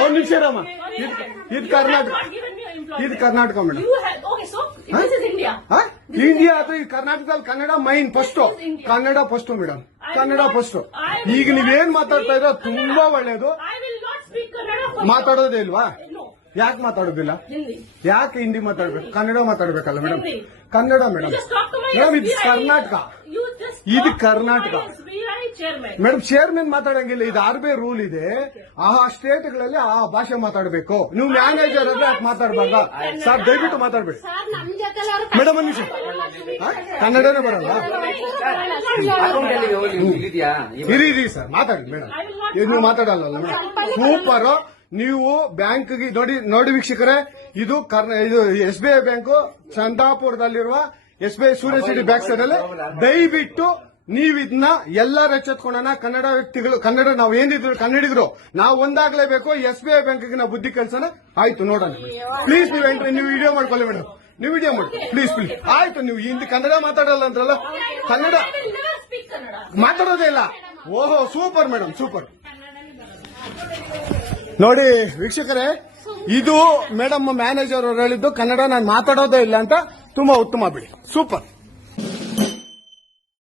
ಒಂದು ನಿಮಿಷ ಇರಮ್ಮ. ಇದು ಕರ್ನಾಟಕ, ಇದು ಕರ್ನಾಟಕ ಮೇಡಮ್. ಇಂಡಿಯಾ ಅಥವಾ ಈ ಕರ್ನಾಟಕದಲ್ಲಿ Kannada main first, Kannada first madam, Kannada first. ಈಗ ನೀವೇನ್ ಮಾತಾಡ್ತಾ ಇರೋ ತುಂಬಾ ಒಳ್ಳೇದು. ಮಾತಾಡೋದೇ ಇಲ್ವಾ? ಯಾಕೆ ಮಾತಾಡೋದಿಲ್ಲ? ಯಾಕೆ ಹಿಂದಿ ಮಾತಾಡ್ಬೇಕು? ಕನ್ನಡ ಮಾತಾಡ್ಬೇಕಲ್ಲ ಮೇಡಮ್. ಕನ್ನಡ ಮೇಡಮ್. ಮೇಡಮ್ ಇದು ಕರ್ನಾಟಕ, ಇದು ಕರ್ನಾಟಕ ಮೇಡಮ್. ಚೇರ್ಮನ್ ಮಾತಾಡಂಗಿಲ್ಲ, ಇದು RBI ರೂಲ್ ಇದೆ. ಆ ಸ್ಟೇಟ್ಗಳಲ್ಲಿ ಆ ಭಾಷೆ ಮಾತಾಡಬೇಕು. ನೀವು ಮ್ಯಾನೇಜರ್ ಅಂದ್ರೆ ಯಾಕೆ ಮಾತಾಡ್ಬಾರ್ದ ಸರ್? ದಯವಿಟ್ಟು ಮಾತಾಡ್ಬೇಡಿ ಮೇಡಮ್. ಒಂದು ನಿಮಿಷ, ಕನ್ನಡನೇ ಬರಲ್ಲ. ಇರಿ ಸರ್, ಮಾತಾಡಿ ಮೇಡಮ್. ನೀವು ಮಾತಾಡಲ್ಲ ಮೇಡಮ್. ಸೂಪರ್. ನೀವು ಬ್ಯಾಂಕ್ಗೆ ನೋಡಿ ವೀಕ್ಷಕರೇ, ಇದು SBI ಬ್ಯಾಂಕು ಚಂದಾಪುರದಲ್ಲಿರುವ SBI ಸೂರ್ಯ ಸಿಟಿ ಬ್ಯಾಕ್ ಸೈಡ್ ಅಲ್ಲಿ. ದಯವಿಟ್ಟು ನೀವು ಇದನ್ನ ಎಲ್ಲರೂ ಎಚ್ಚೆತ್ಕೊಳ್ಳೋಣ. ಕನ್ನಡ ವ್ಯಕ್ತಿಗಳು, ಕನ್ನಡ ನಾವು ಏನಿದ್ರು ಕನ್ನಡಿಗರು, ನಾವು ಒಂದಾಗ್ಲೇಬೇಕು. SBI ಬ್ಯಾಂಕ್ಗೆ ನಾವು ಬುದ್ಧಿ ಕಲ್ಸೋಣ. ಆಯ್ತು, ನೋಡೋಣ ಪ್ಲೀಸ್. ನೀವು ವಿಡಿಯೋ ಮಾಡ್ಕೊಳ್ಳಿ ಮೇಡಮ್, ನೀವು ವಿಡಿಯೋ ಮಾಡಿ ಪ್ಲೀಸ್ ಪ್ಲೀಸ್. ಆಯ್ತು, ನೀವು ಹಿಂದಿ ಕನ್ನಡ ಮಾತಾಡಲ್ಲ ಅಂದ್ರಲ್ಲ, ಕನ್ನಡ ಮಾತಾಡೋದೇ ಇಲ್ಲ. ಓಹೋ, ಸೂಪರ್ ಮೇಡಮ್, ಸೂಪರ್. ನೋಡಿ ವೀಕ್ಷಕರೇ, ಇದು ಮೇಡಮ್ ಮ್ಯಾನೇಜರ್ ಅವರು ಹೇಳಿದ್ದು ಕನ್ನಡ ನಾನು ಮಾತಾಡೋದೇ ಇಲ್ಲ ಅಂತ. ತುಂಬಾ ಉತ್ತಮ ಬಿಡಿ, ಸೂಪರ್.